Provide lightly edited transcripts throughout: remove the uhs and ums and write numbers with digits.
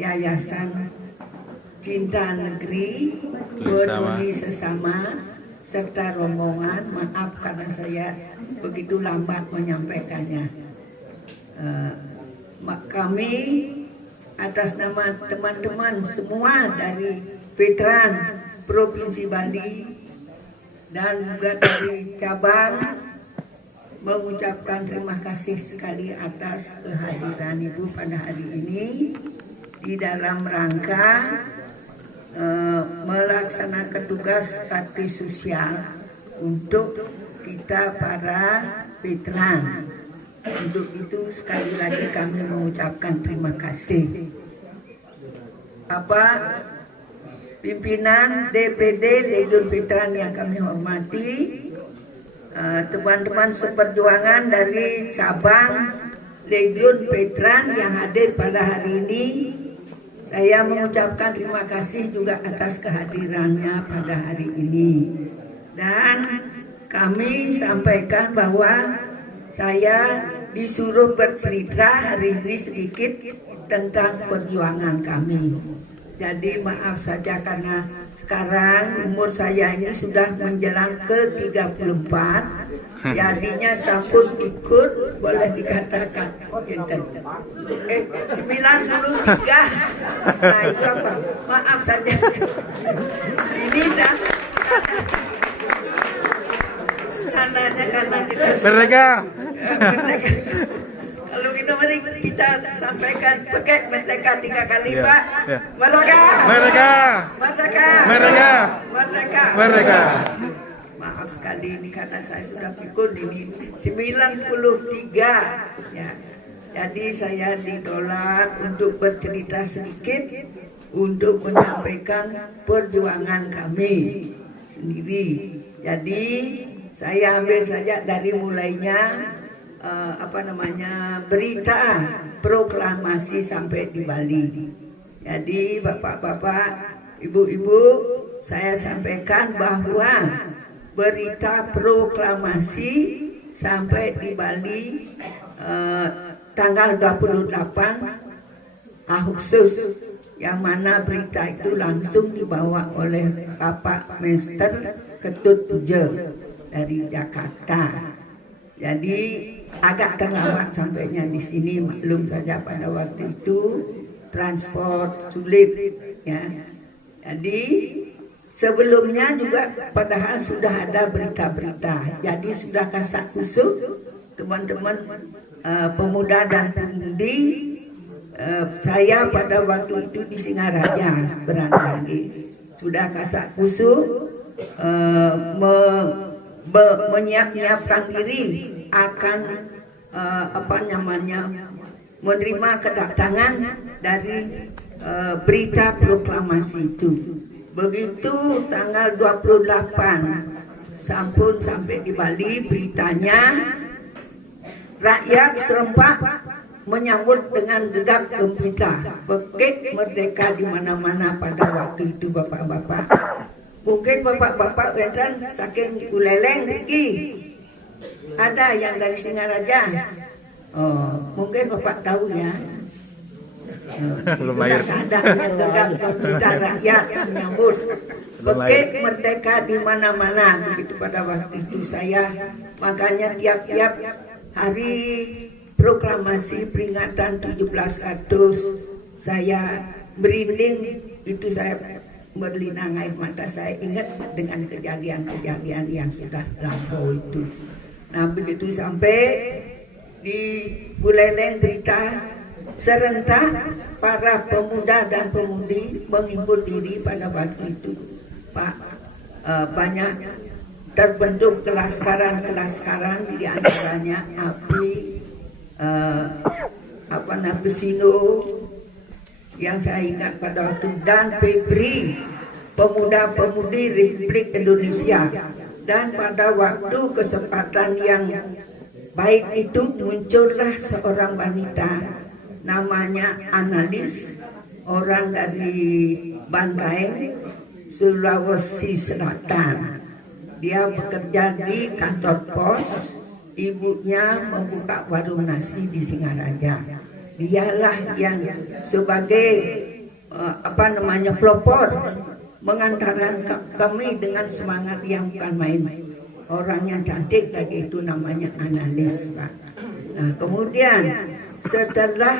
Yayasan Cinta Negeri Peduli Sesama serta rombongan. Maaf karena saya begitu lambat menyampaikannya. Kami atas nama teman-teman semua dari veteran Provinsi Bali dan juga dari cabang mengucapkan terima kasih sekali atas kehadiran Ibu pada hari ini di dalam rangka melaksanakan tugas bakti sosial untuk kita para veteran. Untuk itu sekali lagi kami mengucapkan terima kasih. Bapak pimpinan DPD Legiun Veteran yang kami hormati, teman-teman seperjuangan dari cabang Legiun Veteran yang hadir pada hari ini, saya mengucapkan terima kasih juga atas kehadirannya pada hari ini. Dan kami sampaikan bahwa saya disuruh bercerita hari ini sedikit tentang perjuangan kami. Jadi maaf saja karena sekarang umur saya ini sudah menjelang ke 34. Jadinya sampun ikut boleh dikatakan 93. Nah itu apa? Maaf saja. Ini dah karena kita Merdeka. Kalau kita sampaikan pakai merdeka 3 kali, Ya, Pak. ya. Merdeka. Merdeka. Merdeka. Merdeka. Merdeka. Merdeka. Maaf sekali ini karena saya sudah pikun ini 93 ya. Jadi saya ditolak untuk bercerita sedikit untuk menyampaikan perjuangan kami sendiri. Jadi saya ambil saja dari mulainya berita proklamasi sampai di Bali. Jadi bapak-bapak, ibu-ibu, saya sampaikan bahwa berita proklamasi sampai di Bali tanggal 28 Agustus, yang mana berita itu langsung dibawa oleh Bapak Mester Ketut Puja dari Jakarta. Jadi agak terlambat sampainya di sini, maklum saja pada waktu itu transport sulit ya. Jadi sebelumnya juga padahal sudah ada berita-berita. Jadi sudah kasak kusuk teman-teman pemuda dan pemudi. Saya pada waktu itu di Singaraja barangkali sudah kasak kusuk menyiapkan diri akan menerima kedatangan dari berita proklamasi itu. Begitu tanggal 28 sampai di Bali beritanya, rakyat serempak menyambut dengan gegap gempita, pekik merdeka di mana-mana pada waktu itu bapak-bapak. Mungkin bapak-bapak veteran saking Buleleng pergi. Ada yang dari Singaraja. Oh, mungkin bapak tahu ya. Kadang-kadang gegap gempita rakyat menyambut pekik merdeka di mana-mana. Begitu pada waktu itu saya, makanya tiap-tiap hari proklamasi peringatan 17 Agustus saya merinding, itu saya berlinang air mata, saya ingat dengan kejadian-kejadian yang sudah lampau itu. Nah begitu sampai di Buleleng berita serentak para pemuda dan pemudi menghibur diri pada waktu itu, Pak. Banyak terbentuk kelaskaran di antaranya API, Besino yang saya ingat pada waktu, dan PEBRI, Pemuda-Pemudi Republik Indonesia. Dan pada waktu kesempatan yang baik itu muncullah seorang wanita namanya Analis, orang dari Bantaeng, Sulawesi Selatan. Dia bekerja di kantor pos, ibunya membuka warung nasi di Singaraja. Dialah yang sebagai pelopor mengantarkan kami dengan semangat yang bukan main. Orangnya cantik lagi, itu namanya analis, Pak. Nah, kemudian setelah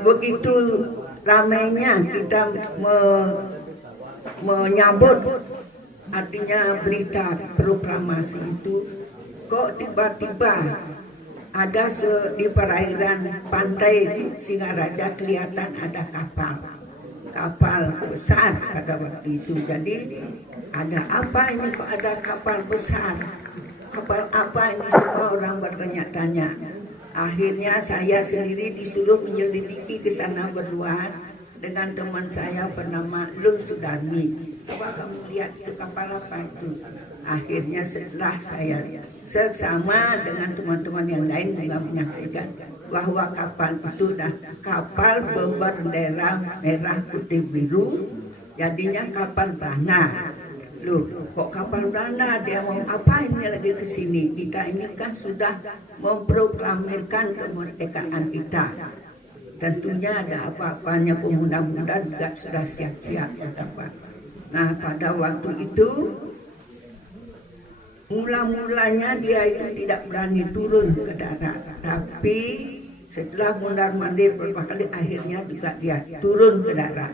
begitu ramainya kita menyambut, artinya berita proklamasi itu, kok tiba-tiba ada di perairan pantai Singaraja kelihatan ada kapal besar pada waktu itu. Jadi ada apa ini, kok ada kapal besar? Kapal apa ini? Semua orang bertanya-tanya. Akhirnya saya sendiri disuruh menyelidiki ke sana berdua dengan teman saya bernama Lun Sudarmi. Coba kamu lihat itu kapal apa itu. Akhirnya setelah saya bersama dengan teman-teman yang lain juga menyaksikan bahwa kapal itu dah kapal berbendera merah putih biru, jadinya kapal Belanda. Loh, kok kapal Belanda? Dia mau apa ini lagi ke sini? Kita ini kan sudah memproklamirkan kemerdekaan kita. Tentunya ada apa-apanya, pemuda-pemuda juga sudah siap-siap. Nah, pada waktu itu mula-mulanya dia itu tidak berani turun ke darat, tapi setelah mondar-mandir beberapa kali, akhirnya juga dia turun ke darat.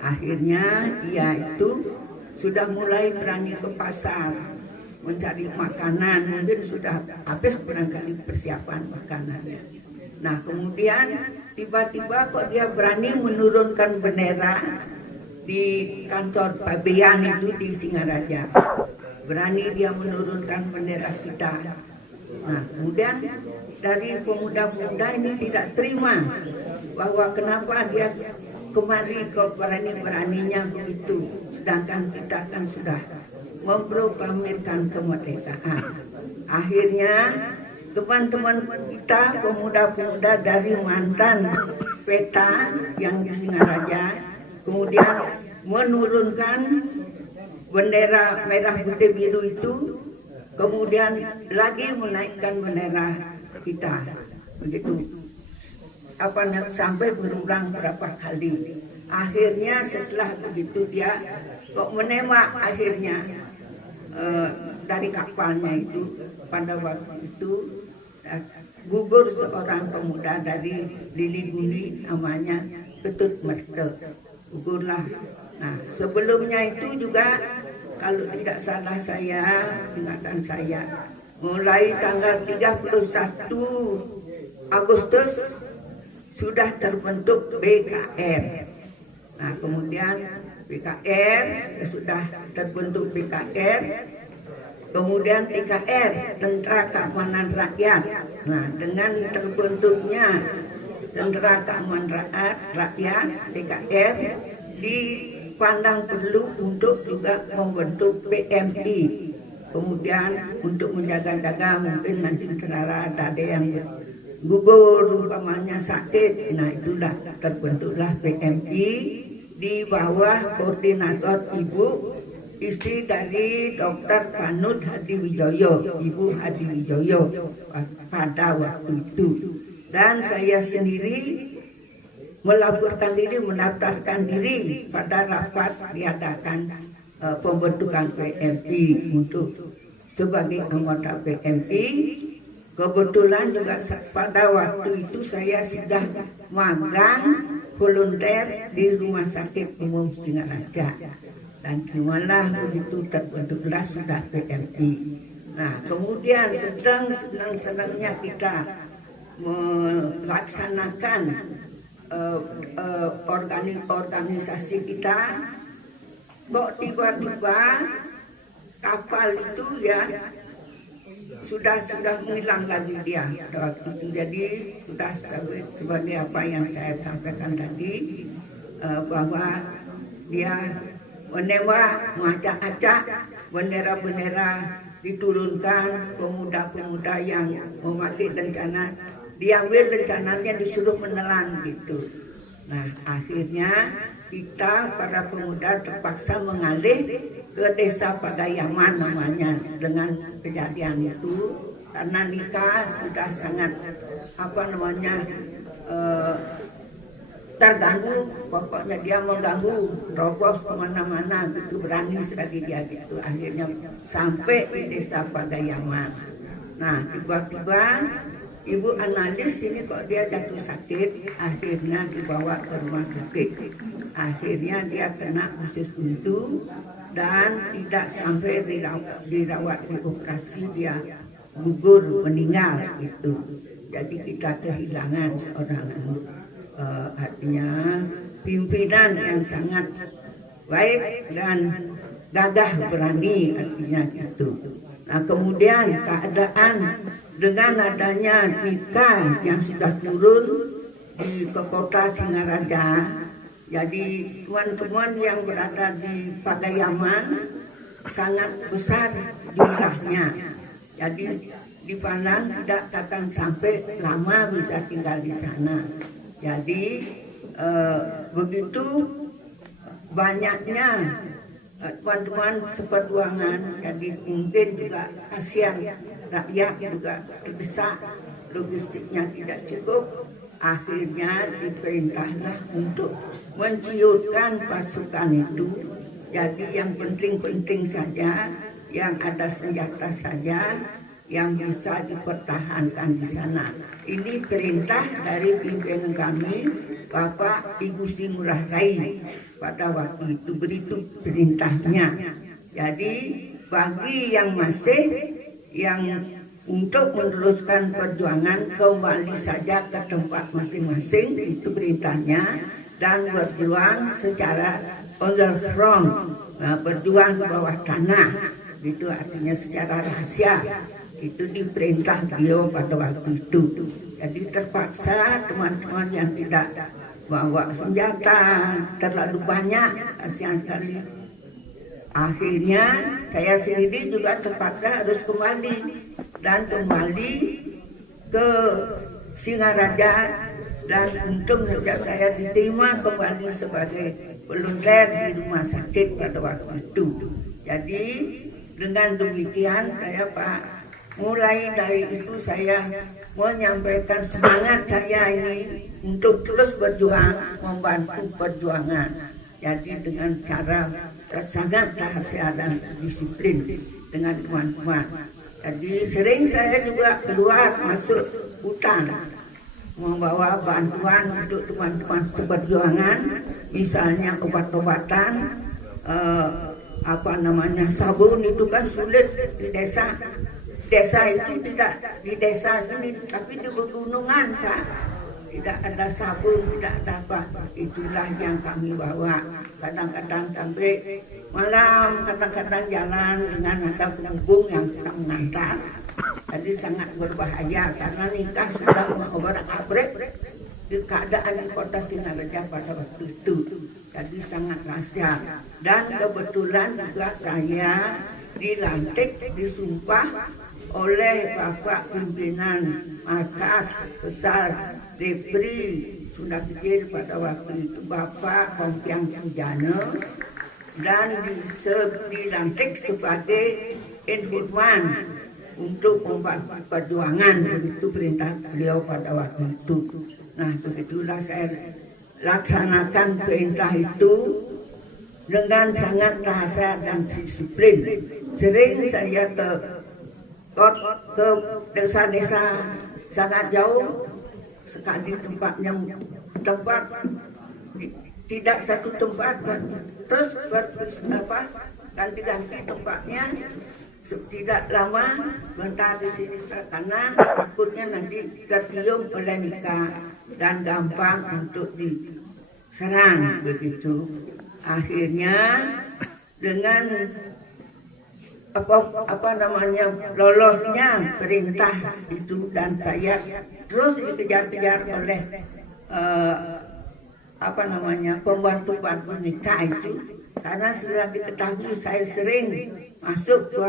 Akhirnya dia itu sudah mulai berani ke pasar mencari makanan, mungkin sudah habis barangkali persiapan makanannya. Nah, kemudian tiba-tiba kok dia berani menurunkan bendera di kantor Pabean itu di Singaraja. Berani dia menurunkan bendera kita. Nah, kemudian dari pemuda-pemuda ini tidak terima bahwa kenapa dia kemari kok berani-beraninya begitu, sedangkan kita kan sudah memproklamirkan kemerdekaan. Akhirnya teman-teman kita, pemuda-pemuda dari mantan peta yang di Singaraja, kemudian menurunkan bendera merah putih biru itu, kemudian lagi menaikkan bendera kita, begitu. Sampai berulang berapa kali. Akhirnya setelah begitu dia kok menembak akhirnya dari kapalnya itu. Pada waktu itu gugur seorang pemuda dari Liliguni, namanya Ketut Merte. Gugurlah. Nah, sebelumnya itu juga kalau tidak salah saya, ingatan saya, mulai tanggal 31 Agustus sudah terbentuk BKR. Nah, kemudian BKR, sudah terbentuk BKR, kemudian TKR, Tentara Keamanan Rakyat. Nah, dengan terbentuknya Tentara Keamanan Rakyat, TKR, dipandang perlu untuk juga membentuk PMI. Kemudian untuk menjaga-jaga, mungkin nanti tentara ada yang gugur, umpamanya sakit. Nah, itulah terbentuklah PMI di bawah koordinator Ibu, istri dari Dr. Panut Hadiwijoyo, Ibu Hadiwijoyo pada waktu itu. Dan saya sendiri mendaftarkan diri pada rapat diadakan pembentukan PMI untuk sebagai anggota PMI. Kebetulan juga pada waktu itu saya sudah magang volunteer di Rumah Sakit Umum Singaraja. Dan gimana begitu terbentuklah sudah PMI. Nah, kemudian senang-senangnya kita melaksanakan organisasi kita, kok tiba-tiba kapal itu ya sudah menghilang lagi dia waktu itu. Jadi sudah sebagai apa yang saya sampaikan tadi, bahwa dia menembak, mengacak-acak bendera-bendera, diturunkan pemuda-pemuda yang memakai lencana, diambil lencananya, disuruh menelan gitu. Nah, akhirnya kita para pemuda terpaksa mengalih ke desa Pagayaman namanya dengan kejadian itu, karena nikah sudah sangat terganggu, pokoknya dia mengganggu, terobos kemana-mana gitu, berani sekali dia gitu. Akhirnya sampai di desa Pagayaman. Nah tiba-tiba ibu analis ini kok dia jatuh sakit, akhirnya dibawa ke rumah sakit. Akhirnya dia kena usus buntu dan tidak sampai dirawat di operasi, dia gugur meninggal itu. Jadi kita kehilangan seorang artinya pimpinan yang sangat baik dan gagah berani, artinya gitu. Nah kemudian keadaan dengan adanya nikah yang sudah turun di ke kota Singaraja, jadi teman-teman yang berada di Pagayaman sangat besar jumlahnya. Jadi dipandang tidak akan sampai lama bisa tinggal di sana. Jadi begitu banyaknya teman-teman seperjuangan, jadi mungkin juga kasihan rakyat juga terdesak, logistiknya tidak cukup. Akhirnya diperintahlah untuk menciutkan pasukan itu. Jadi yang penting-penting saja, yang ada senjata saja yang bisa dipertahankan di sana. Ini perintah dari pimpinan kami, Bapak I Gusti Ngurah Rai, pada waktu itu beritu perintahnya. Jadi bagi yang masih yang untuk meneruskan perjuangan, kembali saja ke tempat masing-masing, itu perintahnya, dan berjuang secara underground, berjuang di bawah tanah, itu artinya secara rahasia. Itu diperintah beliau pada waktu itu. Jadi terpaksa teman-teman yang tidak bawa senjata terlalu banyak, kasihan sekali. Akhirnya saya sendiri juga terpaksa harus kembali ke Singaraja, dan untung saja saya diterima kembali sebagai volunteer di rumah sakit pada waktu itu. Jadi dengan demikian saya mulai dari itu saya menyampaikan semangat saya ini untuk terus berjuang, membantu perjuangan. Jadi dengan cara sangat rahasia dan disiplin dengan teman-teman. Jadi sering saya juga keluar masuk hutan membawa bantuan untuk teman-teman seperjuangan, misalnya obat-obatan, sabun itu kan sulit di desa. Desa itu tidak di desa ini, tapi di pegunungan Pak. Tidak ada sabun, tidak ada apa. Itulah yang kami bawa. Kadang-kadang sampai malam, kadang-kadang jalan dengan ada penghubung yang tidak mengantar. Jadi sangat berbahaya karena nikah sudah obrak-abrik di keadaan di kota Singaraja pada waktu itu. Jadi sangat rahasia. Dan kebetulan juga saya dilantik, disumpah oleh Bapak Pimpinan Markas Besar Depri Sunda Kecil pada waktu itu, Bapak Kompiang Sujana, dan dilantik sebagai informan untuk membantu perjuangan, begitu perintah beliau pada waktu itu. Nah begitulah saya laksanakan perintah itu dengan sangat rahasia dan disiplin. Sering saya ke desa-desa sangat jauh, sekali tempat tidak satu tempat, terus ganti-ganti tempatnya. Tidak lama bentar di sini karena takutnya nanti tertium oleh nikah dan gampang untuk diserang begitu. Akhirnya dengan lolosnya perintah itu, dan saya terus dikejar-kejar oleh pembantu-pembantu nikah itu, karena sudah diketahui saya sering masuk ke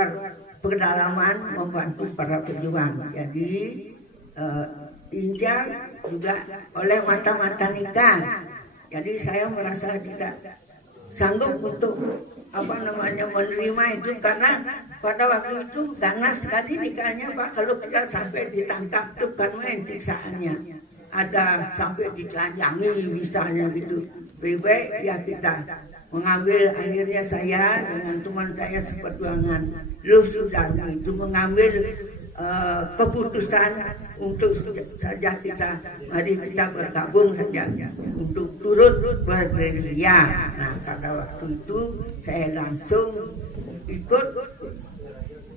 pedalaman membantu para pejuang. Jadi diincar juga oleh mata-mata nikah. Jadi saya merasa tidak sanggup untuk menerima itu, karena pada waktu itu ganas sekali nikahnya Pak. Kalau kita sampai ditangkap itu kan main siksaannya. ada sampai ditelanjangi misalnya gitu. Baik-baik ya kita mengambil, akhirnya saya dengan teman saya seperjuangan Luh Sudarmi itu mengambil keputusan untuk saja mari kita bergabung saja untuk turut bergerilya. Nah pada waktu itu saya langsung ikut,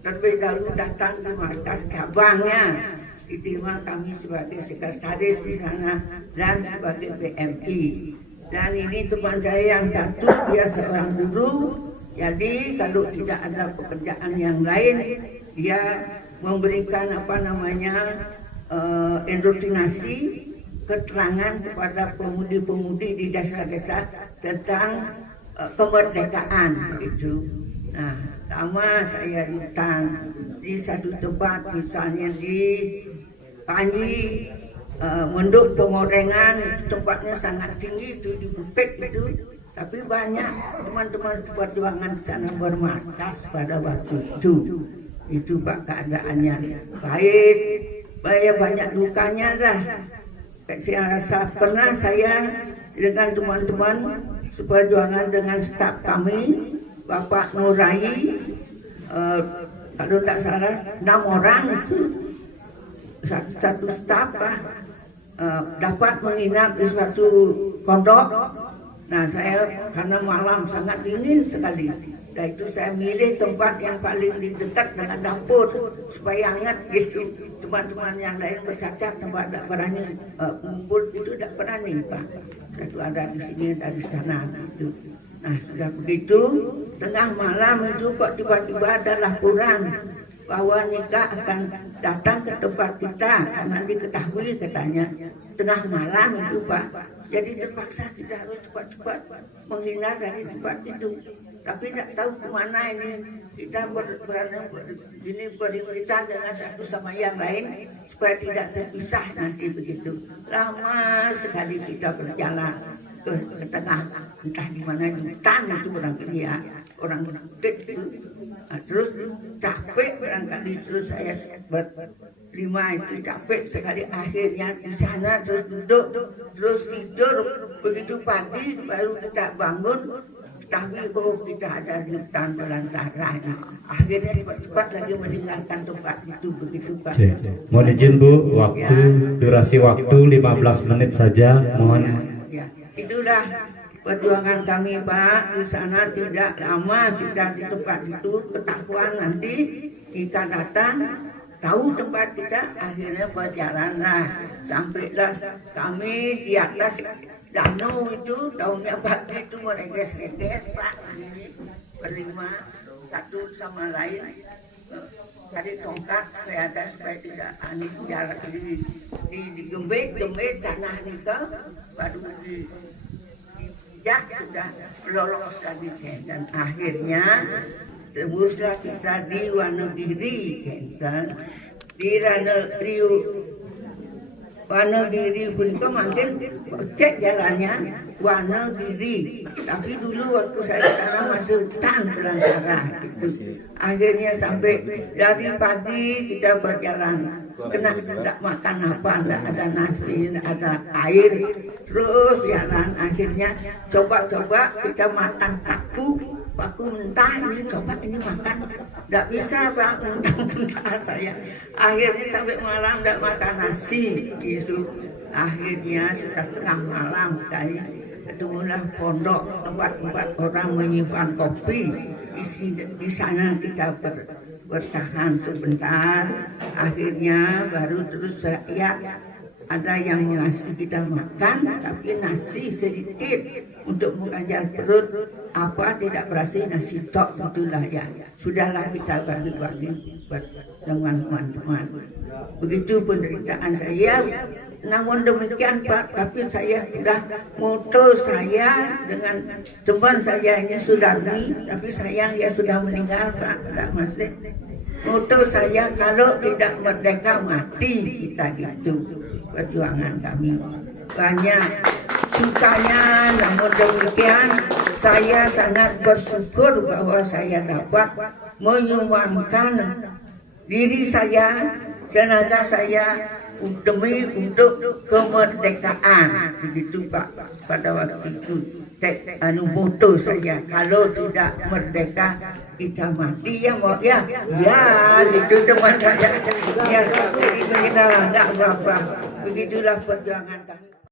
terlebih dahulu datang ke markas cabangnya, diterima kami sebagai sekretaris di sana dan sebagai PMI. Dan ini teman saya yang satu, dia seorang guru, jadi kalau tidak ada pekerjaan yang lain, dia memberikan indoktrinasi, keterangan kepada pemudi-pemudi di desa-desa tentang kemerdekaan itu. Nah, lama saya hutan di satu tempat, misalnya di Panji, Menduk Pengorengan, tempatnya sangat tinggi itu di Bukit itu, tapi banyak teman-teman perjuangan di sana bermarkas pada waktu itu. Itu Pak keadaannya baik, banyak dukanya dah. Pernah saya dengan teman-teman seperjuangan dengan staf kami, Bapak Nurai, kalau tidak salah 6 orang itu satu staf Pak, dapat menginap di suatu pondok. Nah saya karena malam sangat dingin sekali, dan itu saya milih tempat yang paling dekat dengan dapur supaya hangat gitu. Teman-teman yang lain bercacat tempat tidak berani mengumpul itu tidak berani Pak. Satu ada di sini, dari sana gitu. Nah sudah begitu, tengah malam itu kok tiba-tiba ada laporan bahwa nikah akan datang ke tempat kita karena diketahui katanya tengah malam itu Pak. Jadi terpaksa kita harus cepat-cepat menghindar dari tempat itu. Tapi tidak tahu kemana ini, kita berita dengan satu sama yang lain supaya tidak terpisah nanti begitu. Lama sekali kita berjalan ke tengah, entah di mana di hutan itu barangkali ya, orang bukit itu. Nah, terus capek barangkali, terus saya berlima itu capek sekali, akhirnya di sana terus duduk, terus tidur. Begitu pagi baru kita bangun, tapi kok kita ada di hutan belantara. Akhirnya cepat-cepat lagi meninggalkan tempat itu begitu Pak. Mohon izin Bu, waktu durasi waktu 15 menit saja, mohon. Ya, itulah perjuangan kami Pak. Di sana tidak lama kita di tempat itu, ketahuan nanti kita datang tahu tempat kita, akhirnya berjalanlah sampailah kami di atas danau itu. Daunnya pagi itu mereges-reges Pak, berlima satu sama lain cari tongkat supaya tidak aneh jarak digembet tanah nikah, baru dijak sudah lolos lagi. Dan akhirnya tembuslah kita di Wonogiri, di Wonogiri punika makin cek jalannya Wonogiri, tapi dulu waktu saya sekarang masih hutan belantara itu. Akhirnya sampai dari pagi kita berjalan, tidak makan apa, tidak ada nasi, tidak ada air, terus jalan. Akhirnya coba kita makan paku mentah ini, coba ini makan, tidak bisa Pak, mentah saya. Akhirnya sampai malam tidak makan nasi gitu. Akhirnya sudah tengah malam sekali, ketemulah pondok tempat orang menyimpan kopi. Di sana kita bertahan sebentar. Akhirnya baru terus saya ada yang ngasih kita makan, tapi nasi sedikit untuk mengajar perut, apa tidak berhasil nasi tok itulah ya. Sudahlah kita bagi-bagi dengan teman-teman. Begitu penderitaan saya. Namun demikian Pak, tapi saya sudah moto saya dengan teman saya ini Sudarmi, tapi sayang dia sudah meninggal Pak, tidak masih. Moto saya kalau tidak merdeka mati, kita gitu. Perjuangan kami banyak sukanya, namun demikian saya sangat bersyukur bahwa saya dapat menyumbangkan diri saya, tenaga saya demi untuk kemerdekaan. Begitu Pak pada waktu itu. Moto saya, kalau tidak merdeka kita mati ya mau ya gitu teman saya ya begitulah begitulah perjuangan kami.